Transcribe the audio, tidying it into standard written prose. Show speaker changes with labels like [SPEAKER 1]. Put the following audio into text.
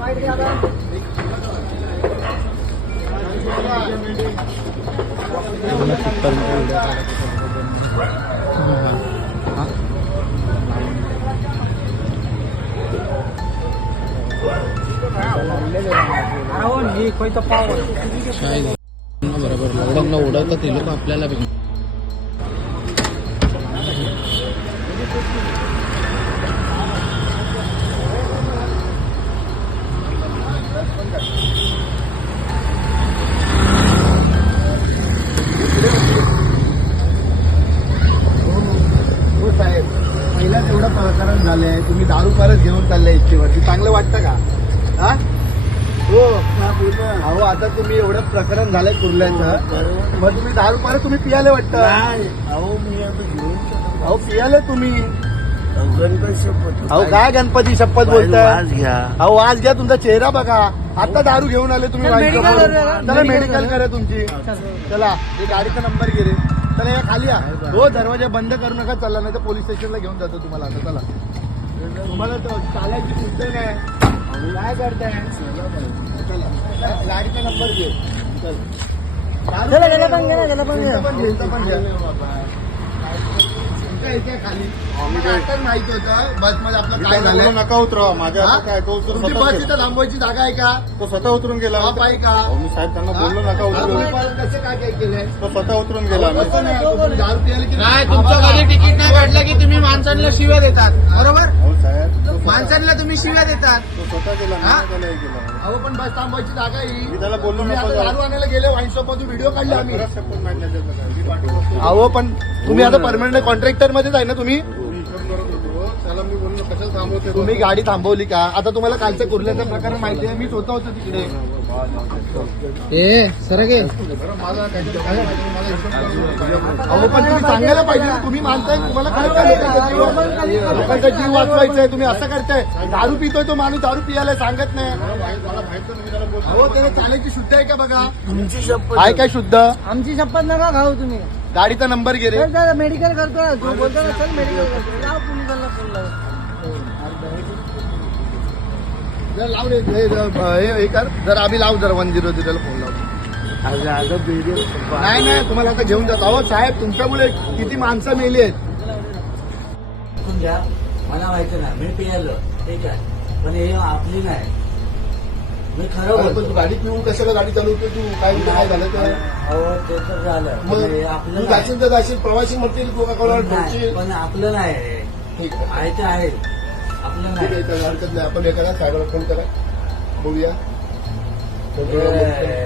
[SPEAKER 1] बरोबर लॉकडाऊनला उडवतात ते लोक आपल्याला बी.
[SPEAKER 2] साहेब पहिल्याच एवढं प्रकरण झालंय, तुम्ही दारू परत घेऊन चाललाय इच्छेवरती, चांगलं वाटतं का? हा हो अहो, आता तुम्ही एवढं प्रकरण झालंय कुर्ल्याचं, मग तुम्ही दारू परत तुम्ही पियाले वाटतं?
[SPEAKER 3] अहो मी आता घेऊन
[SPEAKER 2] अहो पियाले तुम्ही.
[SPEAKER 3] गणपती शपथ.
[SPEAKER 2] अहो काय गणपती शपथ बोलताय?
[SPEAKER 3] आज घ्या.
[SPEAKER 2] अहो आज घ्या, तुमचा चेहरा बघा. आता दारू घेऊन आले तुम्ही. चला मेडिकल करा तुमची. चला हे गाडीचा नंबर घे रे. चला या खाली या. हो दरवाजा बंद करू नका, चला नाही तर पोलीस स्टेशनला घेऊन जातो तुम्हाला. आता चला, तुम्हाला चालायची सुद्धा नाही, काय करताय? चला गाडीचा नंबर घे. खाली आताच माहिती होतं बस मध्ये आपलं काय झालं.
[SPEAKER 4] नका उतरवा माझ्या काय तो
[SPEAKER 2] तुमची बस इथं थांबवायची जागा आहे का?
[SPEAKER 4] तो स्वतः उतरून गेला.
[SPEAKER 2] बाप आहे का?
[SPEAKER 4] मी साहेब त्यांना बोललो नका उतरू.
[SPEAKER 2] कसं काय काय केलंय?
[SPEAKER 4] तो स्वतः उतरून गेला.
[SPEAKER 2] कसं नाही, तुम्ही दारू प्यायला की
[SPEAKER 1] काय तुमचं कधी तिकीट नाही काढलं की तुम्ही माणसांना शिव्या देतात, बरोबर?
[SPEAKER 4] हो साहेब
[SPEAKER 1] माणसांना तुम्ही शिव्या देतात.
[SPEAKER 4] तो स्वतः गेला,
[SPEAKER 1] हा?
[SPEAKER 4] मी त्याला हे केलं.
[SPEAKER 2] अहो पण बस थांबवायची जागा आहे.
[SPEAKER 4] मी त्याला बोललो
[SPEAKER 2] तुम्ही
[SPEAKER 4] नको
[SPEAKER 2] आता
[SPEAKER 4] जाऊ.
[SPEAKER 2] दारू आणायला गेले वाईन शॉप मधून व्हिडिओ काढले आम्ही.
[SPEAKER 4] खरंच शपथ माहित नाही त्याचं काय. मी पाठवतो.
[SPEAKER 2] अहो पण तुम्ही आता परमनंट कॉन्ट्रॅक्टर मध्येच आहे ना तुम्ही?
[SPEAKER 4] मी हिशोब करत होतो. त्याला मी बोललो कशाला थांबवते.
[SPEAKER 2] तुम्ही गाडी थांबवली का? आता तुम्हाला कालचं कुर्ल्याचं प्रकरण माहिती आहे, मी स्वतः होतो तिकडे.
[SPEAKER 1] ए सर गे
[SPEAKER 4] बरं, माझा काहीतरी मला हिशोब करत होता.
[SPEAKER 2] अहो पण तुम्ही सांगायला पाहिजे ना, तुम्ही मानताय, तुम्हाला काय करायचं? लोकांचा जीव वाचवायचा आहे, तुम्ही असं करताय. दारू पितोय तो माणूस, दारू पियाला सांगत नाही.
[SPEAKER 4] मला माहिती मी त्याला बोलतो.
[SPEAKER 2] अहो त्याला चालायची शुद्ध आहे का बघा?
[SPEAKER 3] तुमची शपथ.
[SPEAKER 2] आहे काय शुद्ध?
[SPEAKER 5] आमची शपथ नका खाऊ तुम्ही.
[SPEAKER 2] गाडीचा नंबर घे रे.
[SPEAKER 5] मेडिकल करतो ना, जो बोलतो ना चल मेडिकल करतो, लाव पोलिसांना फोन लाव.
[SPEAKER 2] जर लाव रे, हे कर, जर आम्ही लाव, जर 100 ला फोन लाव. नाही नाही, तुम्हाला आता घेऊन जातो. अहो साहेब तुमच्यामुळे किती माणसं मेली आहेत.
[SPEAKER 3] घ्या, मला माहिती नाही, मी पियालो ठीक आहे, पण हे आपली नाही. मी खरं
[SPEAKER 2] पण
[SPEAKER 3] बोलतो.
[SPEAKER 2] तू गाडी पिऊन कशाला गाडी चालवतो? तू काय काय झालं तर?
[SPEAKER 3] अहो ते तर झालं, पण हे
[SPEAKER 2] मग
[SPEAKER 3] आपलं
[SPEAKER 2] तू
[SPEAKER 3] नाही.
[SPEAKER 2] जाशील तर जाशील, प्रवासी म्हणतील कोका-कोला
[SPEAKER 3] नाही,
[SPEAKER 2] ठोकशील.
[SPEAKER 3] पण आपलं नाही हे.
[SPEAKER 2] ठीक आहे,
[SPEAKER 3] आहे ते आहे, आपलं
[SPEAKER 2] ठीक
[SPEAKER 3] नाही.
[SPEAKER 2] आहे, काही हरकत नाही. आपण हे करा, साहेबाला फोन करा, बघूया.